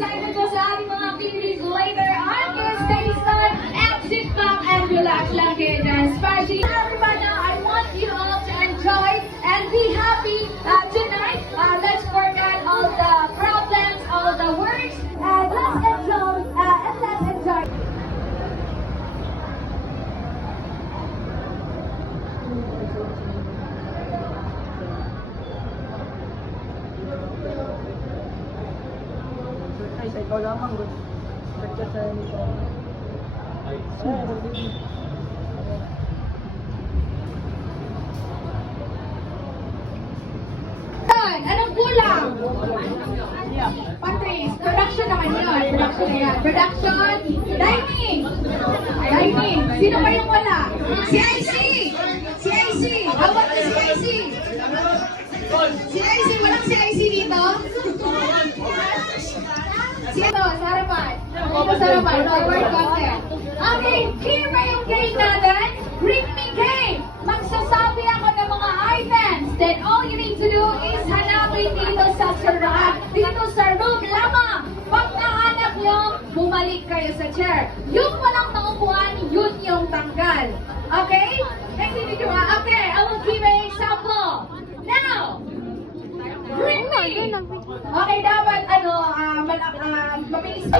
excited ko sa ating mga activities later on. Kaya stay tuned and sit back and relax lang kayo dyan. Especially everybody, I want you all to enjoy and be happy tonight. Let's forget all the problems, all the worries, and let's enjoy. Ay, sa ikaw lamang. Pagka sa nito. Anong kulang? Patrice, production naman yun. Production na yan. Production, dining. Dining. Sino ba yung wala? Si IC! Si IC! Awat na si IC! Si IC! Walang si IC dito? Sino? Sa harapan. Dito sa harapan. Forward content. Okay, here ba yung game natin? Bring me game! Magsasabi ako ng mga items. Then all you need to do is hanapin dito sa surround. Dito sa room lamang. Pag nahanap nyo, bumalik kayo sa chair. Yung walang naupuan, yun yung tanggal. Okay? Naintindihan nyo ba? Okay, I will give an example. Now, bring me! Okay, dapat mabilis.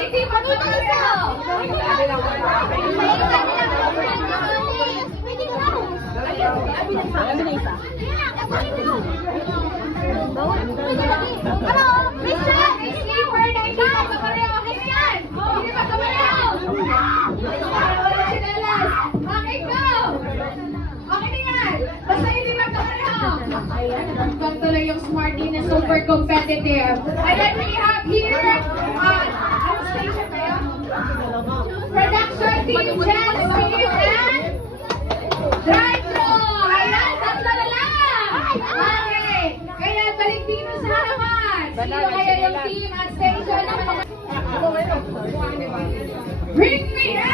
Hindi pa ito! Tuloy yung Smarty na super competitive. And then we have here, ano station kayo? Production team, Jen, Steve, and Dradro! Ayan, tatlo na lang! Okay, kaya balik dito sa harapan. Sino kaya yung team at station na Bring me A!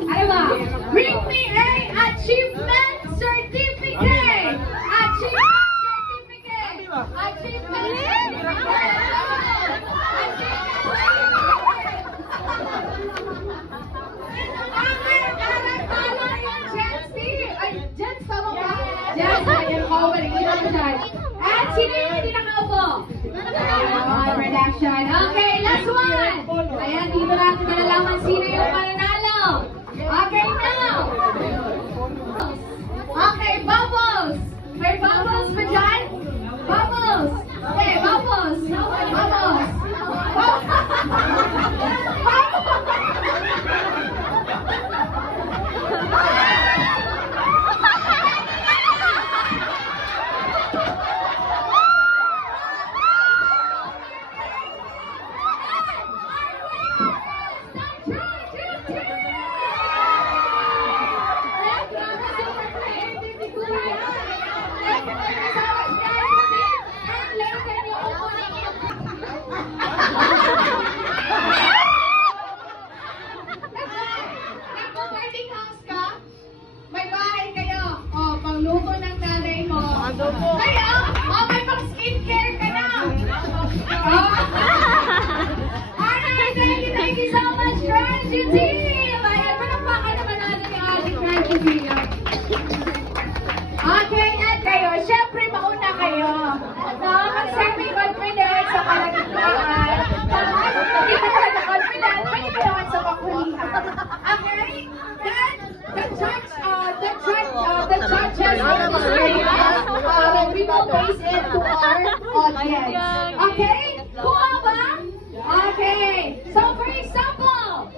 Ano ba? Bring me A Achievement Certificate! Achievement Certificate! Achievement Certificate! At sino yung hindi nakaupo? Production. Okay, last one. Ayan, dito natin malalaman sino yung mananalo. Okay, now. Okay, Bubbles. May Bubbles ba dyan? Bubbles. Okay, Bubbles. Bubbles. Kaya, may pang skincare ka na. Alright, thank you so much, Crunchy Team. Ayan, palakpakan naman natin yung ating Crunchy Team. Okay, at kayo, syempre mauna kayo. Mag-semi confident sa kalagitnaan. Hindi ka talaga confident, pwede ka naman sa paghulihan. Okay? Then, the judges we will face it to our audience. Okay? Kuha ba? Okay. So, for example,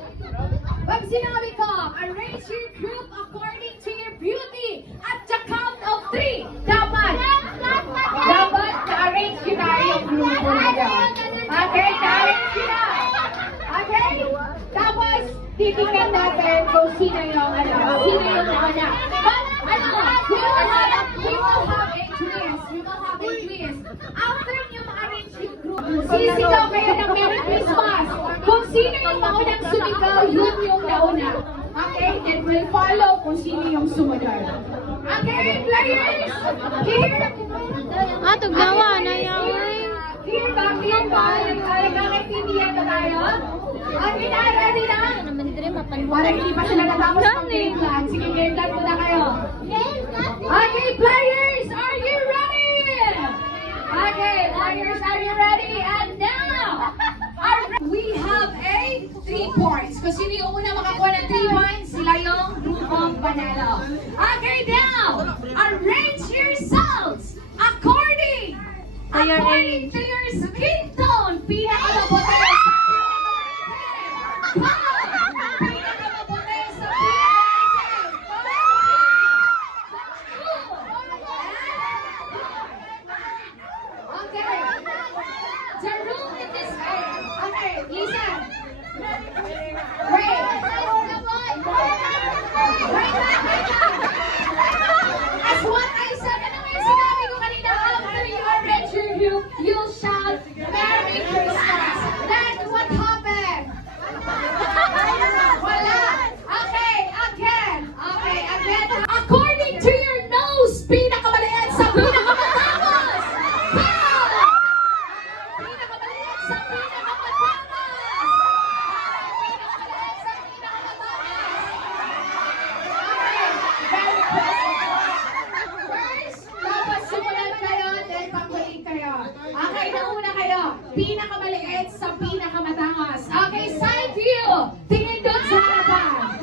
pag sinabi ko, arrange your group according to your beauty, titingnan natin kung sino yung nauna. But, we will have a twist. We will have a twist. After nyo ma-arrange yung group, sisigaw kayo ng Merry Christmas. Kung sino yung maunang sumigaw, yun yung nauna. Okay? Then we'll follow kung sino yung sumunod. Okay, players? Here. Tugnawa na yan. Here ba? Nagkakaintindihan ba tayo? Okay na, ready na? Parang hindi pa sila natapos ng game plan. Sige, game plan muna kayo. Okay, players, are you ready? Okay, players, are you ready? And now, we have a 3 points. Kung sino yung una makakuha ng 3 points, sila yung grupong panalo. Okay, now, arrange yourselves according to your skin tone. Pinakamabuti sa pinakamabuti sa Okay. The rule in this game. Okay, listen. Wait. As what I said, ano nga yung sinabi ko kanina, after you arrange your group, you'll shout, Merry Christmas. Then, what happened? Wala. Okay, again. According to your nose, pinakamaliit sa pinakamatapos. Pinakamaliit sa pinakamatapos. Pinakamaliit sa pinakamatapos. First, dapat sumunod kayo, then pagbalik kayo. Okay, nauna kayo. Pinakamaliit sa pinakamatangos. Okay, side view. Tingin doon sa harapan.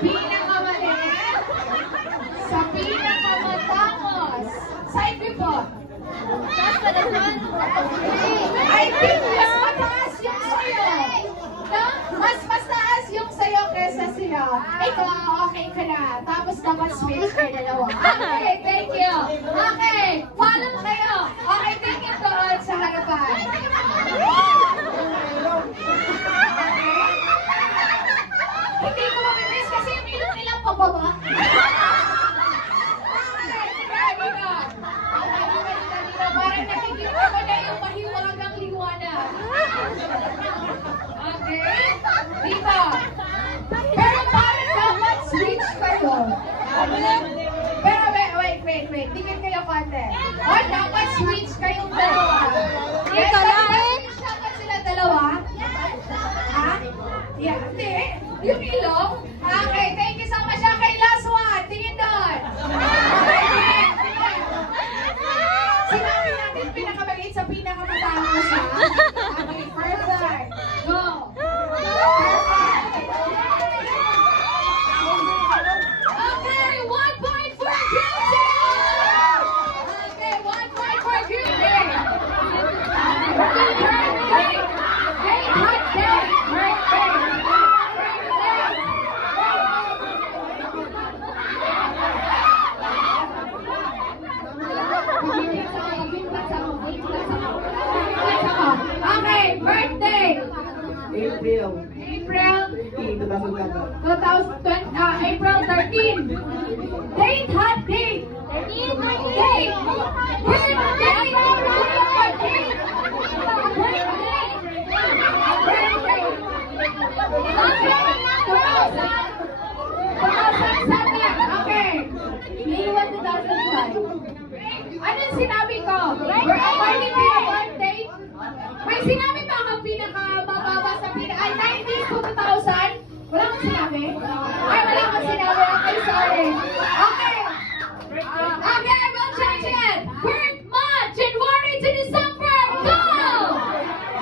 Pinakamaliit sa pinakamatangos. Side view po. I think mas mataas yung sayo. No? Mas mataas yung sayo kesa siya. Ikaw, okay ka na. Tapos dapat switch kayo dalawa. Okay, thank you. Okay, follow kayo. Okay, tingin doon sa harapan. Hindi ko mamiss kasi yung ilong nilang pababa. Parang nakikita ko na yung mahiwagang liwanag. Okay? Dito. Pero parang dapat switch kayo. Pero wait. Tingin kayo konti. O, dapat switch kayong dalawa. Yes, switch dapat sila dalawa. Ha? Yeah, hindi. Yung ilong. Okay, thank you so much. Okay, last one. Tingin doon. Okay, tingin. Sinabi natin pinakamaliit sa pinakamatangos, ha? Okay, perfect. Go. Okay, 1 point for Guilty. Okay, 1 point for Guilty. Great. Hot day. Great. Okay, birthday. April. April 2020. April 13. Date, hot date. Date. Birthday. Okay. May 1,005. Anong sinabi ko? We're according to your birthday. May sinabi ba ang pinakamababa sa ay 90s to 2000? Wala kang sinabi? Ay, wala kang sinabi. Okay, sorry. Okay. Okay, we'll change it. Birth month, January to December. Go!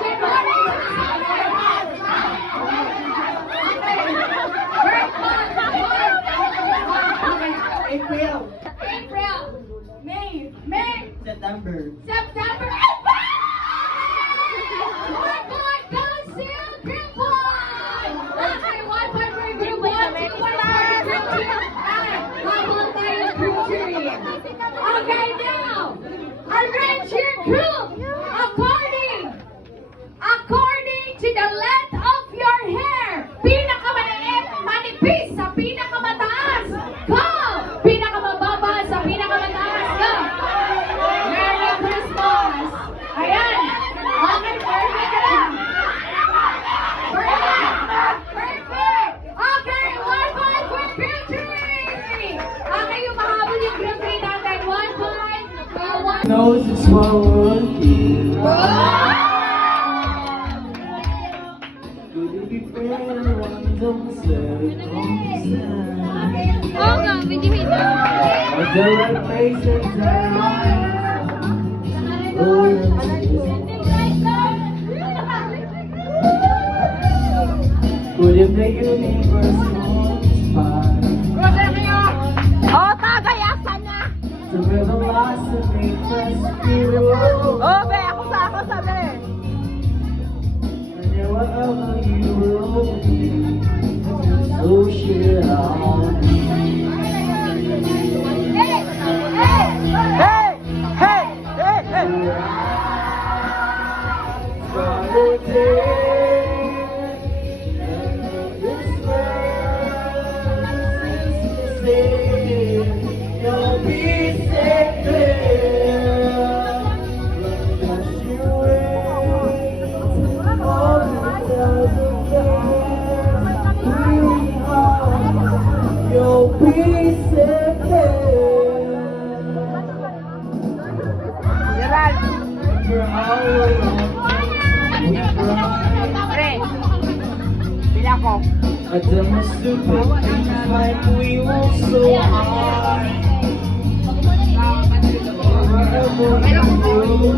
January to December. Okay. Birth month. April. April. May. September. September. Okay, 1 point for group 1, 2 points for group 2. Habang tayo group 3. Okay, now, arrange your group according to the length of your hair. Pinakamaliit Knows it's what we're here. Could it be fair? Don't say, Oo nga, video ito. are the right places around? Could it make a universe more inspired? Oh, tagayasan na! To live a life that makes us feel Oh, be, ako sabi. and yet whatever you will be, so should I. Hey! Pre, bila ko. I done my stupid things like we were so hard. Wherever you go.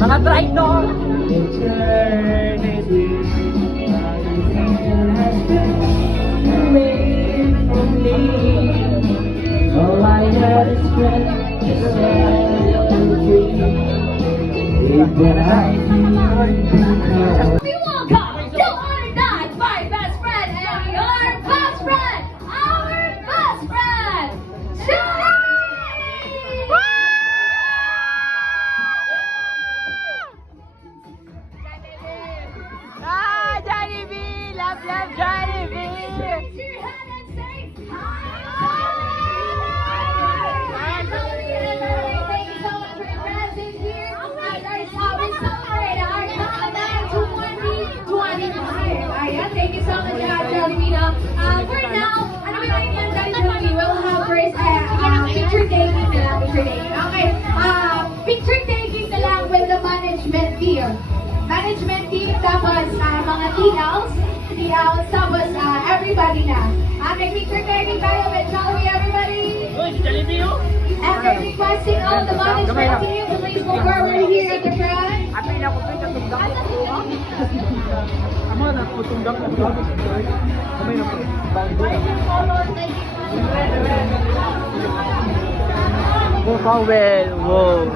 Mga bright no? All I had is strength to set you free. But I do We welcome to honor that my best friend and your best friend, our best friend, Johnny! Ah, Jollibee! Love, Jollibee! Raise your hand and say hi! Thank you so much for your presence here. And our sabi celebrate our countdown to 2025. Ayan, thank you so much, Jollibee. For now, ano ba yung yan dahil Jollibee? We'll have first picture taking na lang, picture taking. Okay, picture taking na lang with the management team. Management team, tapos mga TLs, tapos everybody na. Nag-picture taking tayo with Jollibee, everybody. And then requesting all the management team to please move forward here at the front. Api na ko pwede tunggak ko. Ama na ko tunggak ko. Kamay na ko. Go Powell, wow.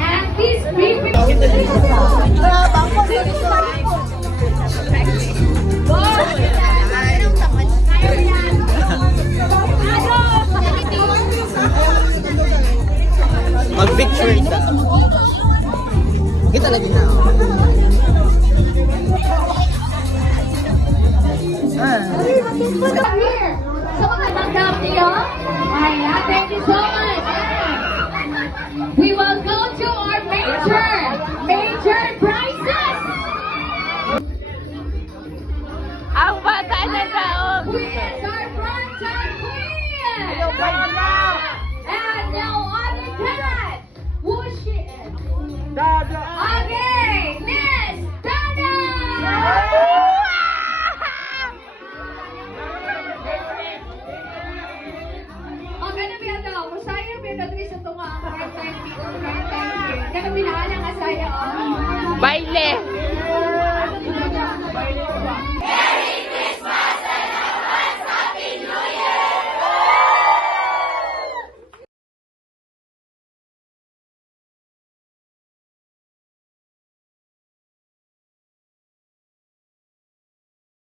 And these big Mag-picture ita. Kita lagi na. here. Sa mga tanggap niyo. Ayan, thank you so much. We will go to our major prizes. Ang bata na taong. Who is our primetime queen? Dada! And no other than that, whoosh it. Dada! Okay, Miss Dana! O, ganun ba yan daw? Masaya ba yung Patrice sa tunga ang primetime queen? Ganun binahalang asaya, o. Baile!